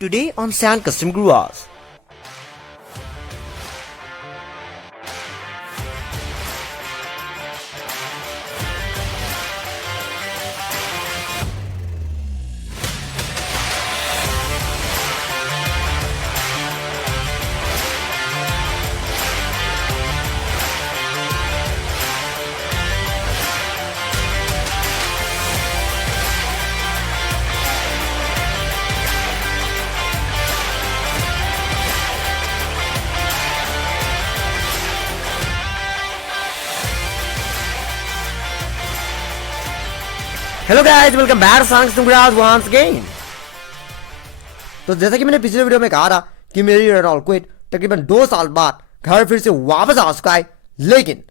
Today on San Custom Guas. Hello guys, welcome back San Custom Guas once again. तो जैसा कि मैंने पिछले वीडियो में कहा था कि मेरी रेनॉल्ट क्विड तकरीबन 2 साल बाद घर फिर से वापस आ चुका है, लेकिन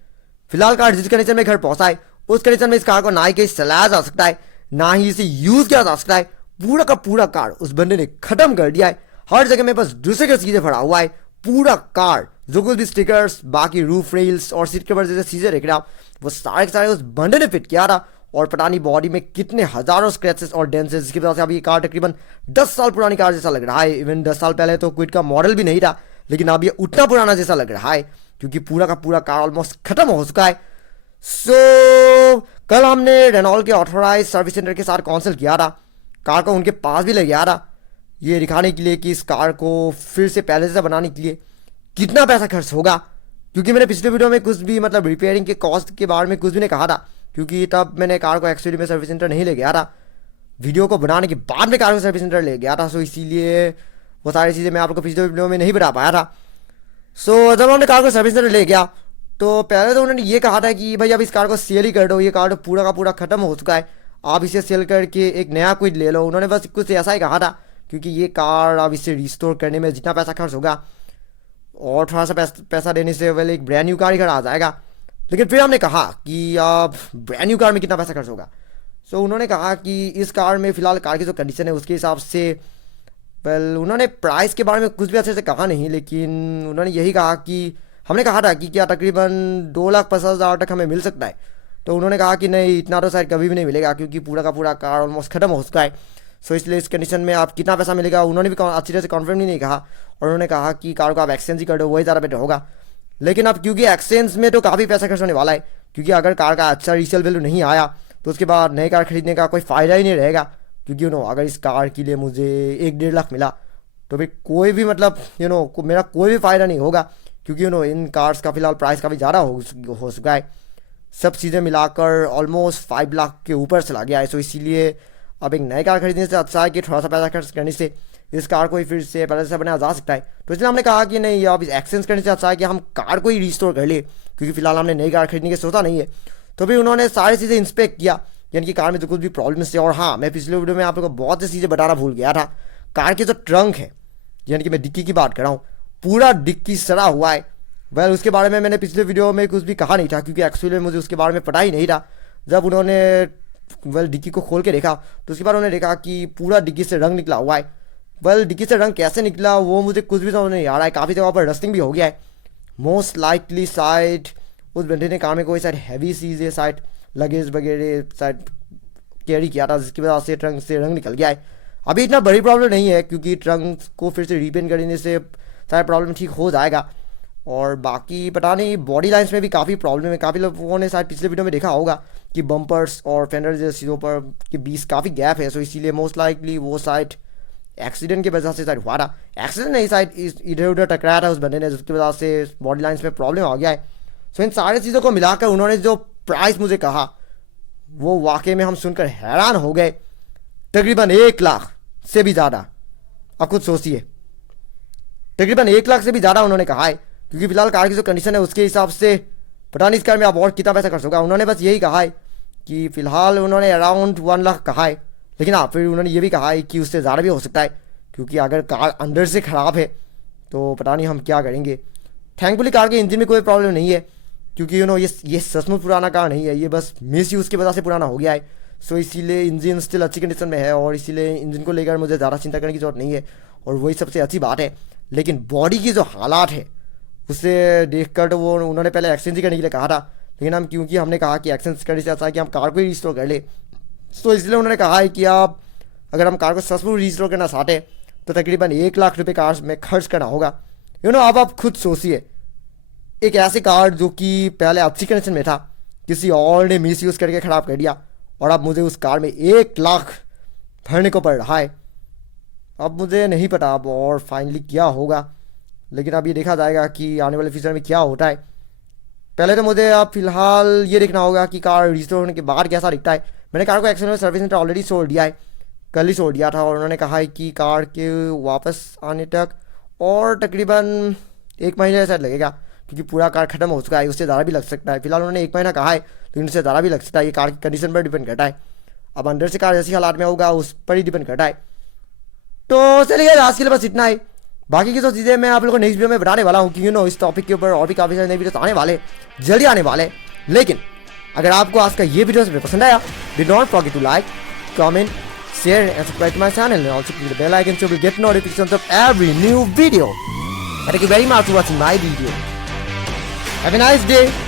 फिलहाल कार जिस कंडीशन में घर पहुंचा है उस कंडीशन में इस कार को ना ही कहीं चलाया जा सकता है, ना ही इसे यूज किया जा सकता है। पूरा का पूरा कार उस बंदे ने खत्म कर दिया है। हर जगह में बस दूसरे के चीजें पड़ा हुआ है। पूरा कार जो कुछ भी स्टिकर्स, बाकी रूफ रेल्स और सीट कवर जैसे चीजें रख रहा वो सारे के सारे उस बंदे ने फिट किया था। और पता नहीं बॉडी में कितने हजारों स्क्रैचेस और डेंसेस, जिसकी वजह से अभी ये कार तकरीबन 10 साल पुरानी कार जैसा लग रहा है। इवन 10 साल पहले तो क्विड का मॉडल भी नहीं था, लेकिन अब ये उतना पुराना जैसा लग रहा है क्योंकि पूरा का पूरा कार ऑलमोस्ट खत्म हो चुका है। सो कल हमने रेनॉल्ट के ऑथोराइज सर्विस सेंटर के साथ काउंसिल किया था। कार को उनके पास भी ले गया था ये दिखाने के लिए कि इस कार को फिर से पहले से बनाने के लिए कितना पैसा खर्च होगा, क्योंकि मैंने पिछले वीडियो में कुछ भी मतलब रिपेयरिंग के कॉस्ट के बारे में कुछ भी नहीं कहा था, क्योंकि तब मैंने कार को एक्चुअली में सर्विस सेंटर नहीं ले गया था। वीडियो को बनाने के बाद में कार को सर्विस सेंटर ले गया था, सो इसीलिए वो सारी चीज़ें मैं आपको पिछले वीडियो में नहीं बता पाया था। सो जब हमने कार को सर्विस सेंटर ले गया तो पहले तो उन्होंने ये कहा था कि भाई अब इस कार को सेल ही कर दो, ये कार तो पूरा का पूरा खत्म हो चुका है, आप इसे सेल करके एक नया क्विड ले लो। उन्होंने बस कुछ ऐसा ही कहा था, क्योंकि ये कार अब इसे रिस्टोर करने में जितना पैसा खर्च होगा और थोड़ा सा पैसा देने से वेल एक ब्रांड न्यू कार ही घर आ जाएगा। लेकिन फिर हमने कहा कि अब ब्रांड न्यू कार में कितना पैसा खर्च होगा। सो उन्होंने कहा कि इस कार में फिलहाल कार की जो कंडीशन है उसके हिसाब से वेल उन्होंने प्राइस के बारे में कुछ भी अच्छे से कहा नहीं, लेकिन उन्होंने यही कहा कि हमने कहा था कि क्या तकरीबन 2,50,000 तक हमें मिल सकता है। तो उन्होंने कहा कि नहीं, इतना तो शायद कभी भी नहीं मिलेगा, क्योंकि पूरा का पूरा कार ऑलमोस्ट खत्म हो चुका है। सो इसलिए इस कंडीशन में आप कितना पैसा मिलेगा उन्होंने भी अच्छी तरह से कॉन्फर्म नहीं कहा। और उन्होंने कहा कि कार को आप एक्सचेंज ही कर दो, वही ज़्यादा बेटर होगा। लेकिन अब क्योंकि एक्सचेंज में तो काफ़ी पैसा खर्च होने वाला है, क्योंकि अगर कार का अच्छा रीसेल वैल्यू नहीं आया तो उसके बाद नई कार खरीदने का कोई फ़ायदा ही नहीं रहेगा। क्योंकि अगर इस कार के लिए मुझे 1-1.5 लाख मिला तो फिर कोई भी मतलब मेरा कोई भी फ़ायदा नहीं होगा, क्योंकि इन कार्स का फिलहाल प्राइस काफ़ी ज़्यादा हो चुका है। सब चीज़ें मिलाकर ऑलमोस्ट 5 लाख के ऊपर चला गया है। सो इसीलिए अब एक नई कार खरीदने से अच्छा है कि थोड़ा सा पैसा खर्च करने से इस कार को ही फिर से पहले से बनाया जा सकता है। तो इसलिए हमने कहा कि नहीं, अब एक्सचेंज करने से अच्छा है कि हम कार को ही रिस्टोर कर ले, क्योंकि फिलहाल हमने नई कार खरीदने की सोचा नहीं है। तो फिर उन्होंने सारी चीज़ें इंस्पेक्ट किया, यानी कि कार में जो कुछ भी प्रॉब्लम्स थे। और हाँ, मैं पिछले वीडियो में आप लोगों को बहुत सी चीज़ें बताना भूल गया था। कार के जो ट्रंक है, यानी कि मैं डिक्की की बात कर रहा हूँ, पूरा डिक्की सड़ा हुआ है। वेल उसके बारे में मैंने पिछले वीडियो में कुछ भी कहा नहीं था, क्योंकि एक्चुअली मुझे उसके बारे में पता ही नहीं था। जब उन्होंने डिक्की को खोल के देखा तो उसके बाद उन्होंने देखा कि पूरा डिक्की से रंग निकला हुआ है। डिक्की से रंग कैसे निकला वो मुझे कुछ भी समझ नहीं आ रहा है। काफ़ी जगह पर रस्टिंग भी हो गया है। मोस्ट लाइकली शायद उस बंदे ने कार में कोई शायद हैवी चीज़ें, शायद लगेज वगैरह शायद कैरी किया था, जिसकी वजह से ट्रंक से रंग निकल गया है। अभी इतना बड़ी प्रॉब्लम नहीं है, क्योंकि ट्रंक को फिर से रीपेंट करने से शायद प्रॉब्लम ठीक हो जाएगा। और बाकी पता नहीं, बॉडी लाइन्स में भी काफ़ी प्रॉब्लम है। काफ़ी लोगों ने शायद पिछले वीडियो में देखा होगा कि बम्पर्स और फेंडर जैसी चीज़ों पर के बीच काफ़ी गैप है। सो इसीलिए मोस्ट लाइकली वो शायद एक्सीडेंट की वजह से शायद हुआ था। एक्सीडेंट नहीं, शायद इधर उधर टकराया था उस बंदे ने, जिसकी वजह से बॉडी लाइन्स में प्रॉब्लम आ गया है। सो इन सारी चीज़ों को मिलाकर उन्होंने जो प्राइस मुझे कहा वो वाकई में हम सुनकर हैरान हो गए। तकरीबन 1 लाख से भी ज़्यादा। अब खुद सोचिए, तकरीबन 1 लाख से भी ज़्यादा उन्होंने कहा है, क्योंकि फिलहाल कार की जो कंडीशन है उसके हिसाब से पता नहीं इस कार में आप और कितना पैसा खर्च होगा। उन्होंने बस यही कहा है कि फ़िलहाल उन्होंने अराउंड 1 लाख कहा है, लेकिन हाँ फिर उन्होंने ये भी कहा है कि उससे ज़्यादा भी हो सकता है, क्योंकि अगर कार अंदर से ख़राब है तो पता नहीं हम क्या करेंगे। थैंकफुली कार के इंजन में कोई प्रॉब्लम नहीं है, क्योंकि ये सचमुच पुराना कार नहीं है, ये बस मिस यूज़ की वजह से पुराना हो गया है। सो इसीलिए इंजन स्टिल अच्छी कंडीशन में है, और इसीलिए इंजन को लेकर मुझे ज़्यादा चिंता करने की ज़रूरत नहीं है, और वही सबसे अच्छी बात है। लेकिन बॉडी की जो हालात है उसे देखकर तो वो उन्होंने पहले एक्सचेंज ही करने के लिए कहा था, लेकिन हम क्योंकि हमने कहा कि एक्सचेंज करने से अच्छा है कि हम कार को ही रिस्टोर कर ले, तो इसलिए उन्होंने कहा है कि आप अगर हम कार को सचमुच रिस्टोर करना चाहते तो तकरीबन 1 लाख रुपए कार में खर्च करना होगा। अब आप खुद सोचिए, एक ऐसी कार जो कि पहले अच्छी कंडीशन में था, किसी और ने मिस यूज़ करके ख़राब कर दिया, और अब मुझे उस कार में 1 लाख भरने को पड़ रहा है। अब मुझे नहीं पता अब और फाइनली क्या होगा, लेकिन अब ये देखा जाएगा कि आने वाले फ्यूचर में क्या होता है। पहले तो मुझे अब फिलहाल ये देखना होगा कि कार रजिस्टर होने के बाद कैसा दिखता है। मैंने कार को एक्सटर्नल सर्विस सेंटर ऑलरेडी छोड़ दिया है, कल ही छोड़ दिया था, और उन्होंने कहा है कि कार के वापस आने तक और तकरीबन 1 महीने शायद लगेगा, क्योंकि पूरा कार ख़त्म हो चुका है। उससे ज़्यादा भी लग सकता है। फिलहाल उन्होंने 1 महीना कहा है, लेकिन उससे ज़्यादा भी लग सकता है। ये कार की कंडीशन पर डिपेंड करता है। अब अंदर से कार जैसी हालात में होगा उस पर ही डिपेंड करता है। तो चलिए आज के लिए बस इतना ही। बाकी की जो चीज़ें मैं आप लोगों को नेक्स्ट वीडियो में बताने वाला हूँ कि इस टॉपिक के ऊपर और भी काफ़ी सारे नए वीडियोस आने वाले, जल्दी आने वाले। लेकिन अगर आपको आज का ये वीडियो पसंद आया, do not forget to like, comment, share and subscribe to my channel, and also click the bell icon so you will get notifications of every new video. Thank you very much for watching my video. Have a nice day.